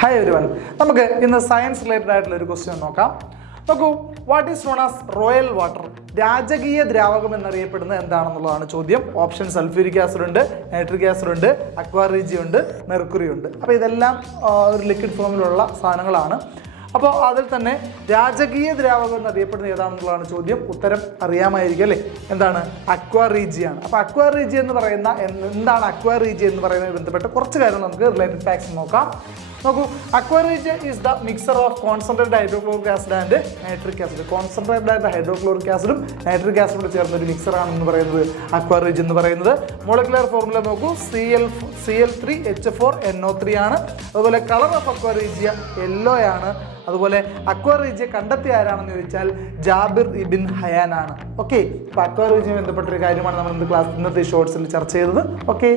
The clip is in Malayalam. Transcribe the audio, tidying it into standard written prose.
ഹായ് എവരിവൺ, നമുക്ക് ഇന്ന് സയൻസ് റിലേറ്റഡ് ആയിട്ടുള്ള ഒരു ക്വസ്റ്റ്യൻ നോക്കാം. നോക്കൂ, what is known as royal water? രാജകീയ ദ്രാവകം എന്നറിയപ്പെടുന്നത് എന്താണെന്നുള്ളതാണ് ചോദ്യം. ഓപ്ഷൻ സൾഫ്യൂരിക് ആസിഡ് ഉണ്ട്, നൈട്രിക് ആസിഡ് ഉണ്ട്, അക്വാ റീജി ഉണ്ട്, മെർക്കുറി ഉണ്ട്. അപ്പോൾ ഇതെല്ലാം ഒരു ലിക്വിഡ് ഫോമിലുള്ള സാധനങ്ങളാണ്. അപ്പോൾ അതിൽ തന്നെ രാജകീയ ദ്രാവകം എന്നറിയപ്പെടുന്നത് ഏതാണെന്നുള്ളതാണ് ചോദ്യം. ഉത്തരം അറിയാമായിരിക്കും അല്ലേ? എന്താണ്? അക്വാ റീജിയാണ്. അപ്പോൾ അക്വാ റീജി എന്ന് പറയുന്ന എന്താണ് അക്വാ റീജി എന്ന് പറയുന്നതുമായി ബന്ധപ്പെട്ട് കുറച്ച് കാര്യങ്ങൾ നമുക്ക് റിലേറ്റഡ് ഫാക്ട്സ് നോക്കാം. നോക്കൂ, aqua regia is the mixture of concentrated hydrochloric acid and nitric acid. Concentrated ആയിട്ട് ഹൈഡ്രോക്ലോറിക് ആസിഡും നൈട്രിക് ആസിഡും ചേർന്ന ഒരു മിക്സർ ആണെന്ന് പറയുന്നത് അക്വാ റീജി എന്ന് പറയുന്നത്. മോളിക്കുലർ ഫോർമുല നോക്കൂ, Cl3H4NO3 ആണ്. അതുപോലെ colour of aqua regia yellow ആണ്. അതുപോലെ അക്വാ റീജിയെ കണ്ടെത്തിയ ആരാണെന്ന് ചോദിച്ചാൽ ജാബിർ ഇബിൻ ഹയാൻ ആണ്. ഓക്കെ, അപ്പോൾ അക്വാ റീജിയുമായി ബന്ധപ്പെട്ടൊരു കാര്യമാണ് നമ്മൾ ഇന്നത്തെ ഷോർട്സിൽ ചർച്ച ചെയ്തത്. ഓക്കെ.